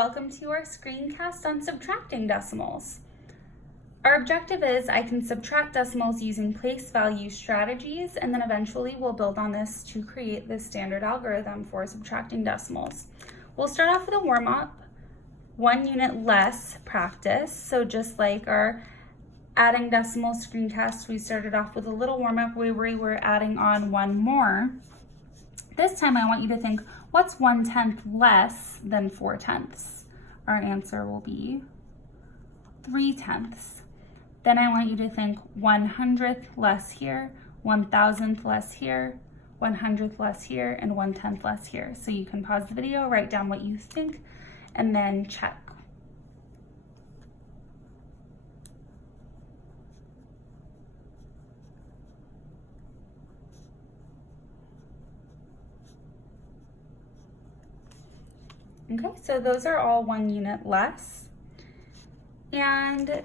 Welcome to our screencast on subtracting decimals. Our objective is I can subtract decimals using place value strategies, and then eventually we'll build on this to create the standard algorithm for subtracting decimals. We'll start off with a warm-up, 1 unit less practice. So just like our adding decimals screencast, we started off with a little warm-up where we were adding on one more. This time I want you to think, what's 1/10 less than 4/10? Our answer will be 3/10. Then I want you to think 1/100th less here, 1,000th less here, 100th less here, and 1/10 less here. So you can pause the video, write down what you think, and then check. Okay, so those are all 1 unit less. And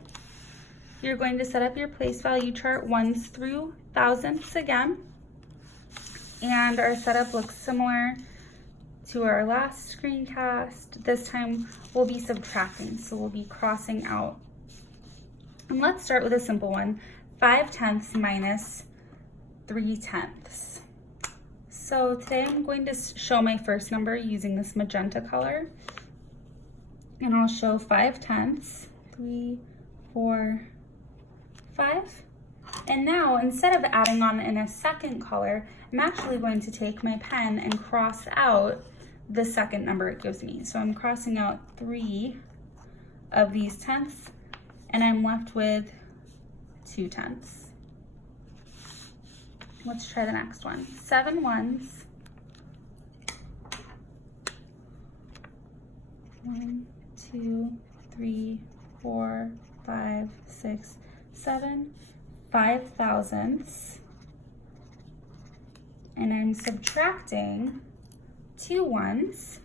you're going to set up your place value chart ones through thousandths again. And our setup looks similar to our last screencast. This time we'll be subtracting, so we'll be crossing out. And let's start with a simple one, 5/10 minus 3/10. So today I'm going to show my first number using this magenta color. And I'll show 5/10, 3, 4, 5. And now instead of adding on in a second color, I'm actually going to take my pen and cross out the second number it gives me. So I'm crossing out 3 of these tenths, and I'm left with 2/10. Let's try the next one. 7 ones. 1, 2, 3, 4, 5, 6, 7. 5 thousandths. And I'm subtracting 2 ones.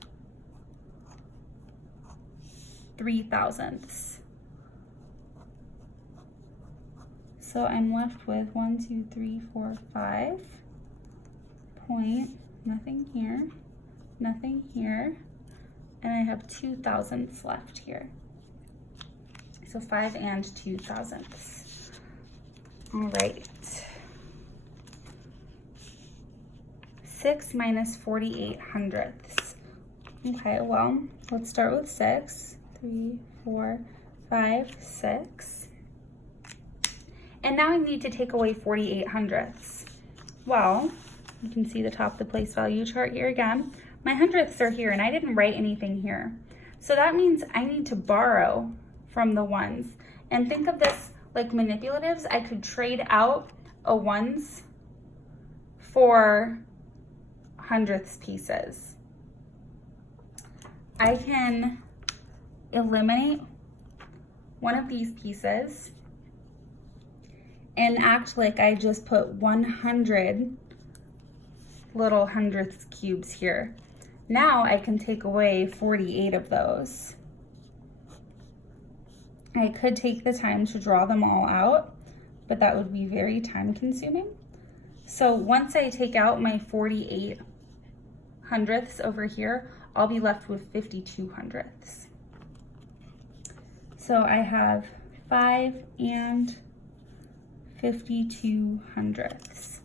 3 thousandths. So I'm left with 1, 2, 3, 4, 5 point, nothing here, nothing here, and I have 2 thousandths left here. So 5 and 2 thousandths. All right. 6 minus 48 hundredths. Okay, well, let's start with 6. 3, 4, 5, 6. And now I need to take away 48 hundredths. Well, you can see the top of the place value chart here again. My hundredths are here and I didn't write anything here. So that means I need to borrow from the ones. And think of this like manipulatives. I could trade out a ones for hundredths pieces. I can eliminate one of these pieces and act like I just put 100 little hundredths cubes here. Now I can take away 48 of those. I could take the time to draw them all out, but that would be very time consuming. So once I take out my 48 hundredths over here, I'll be left with 52 hundredths. So I have 5 and 52 hundredths.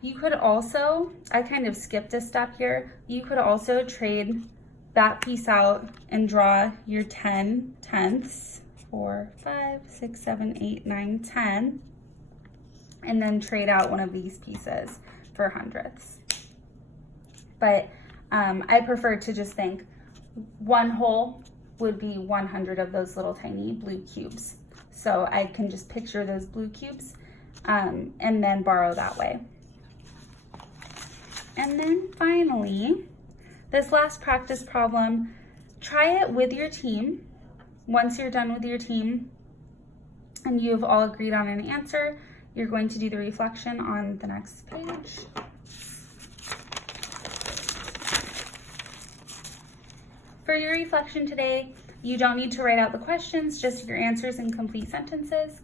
You could also, I kind of skipped a step here, you could also trade that piece out and draw your 10 tenths, 4, 5, 6, 7, 8, 9, 10, and then trade out one of these pieces for hundredths. But I prefer to just think one whole would be 100 of those little tiny blue cubes. So I can just picture those blue cubes and then borrow that way. And then finally, this last practice problem, try it with your team. Once you're done with your team and you've all agreed on an answer, you're going to do the reflection on the next page. For your reflection today, you don't need to write out the questions, just your answers in complete sentences.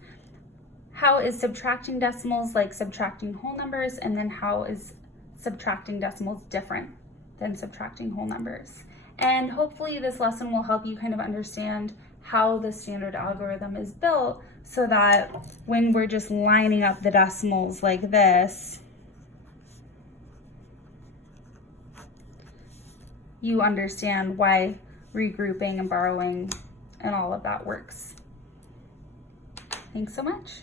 How is subtracting decimals like subtracting whole numbers? And then how is subtracting decimals different than subtracting whole numbers? And hopefully this lesson will help you kind of understand how the standard algorithm is built so that when we're just lining up the decimals like this, you understand why regrouping and borrowing and all of that works. Thanks so much.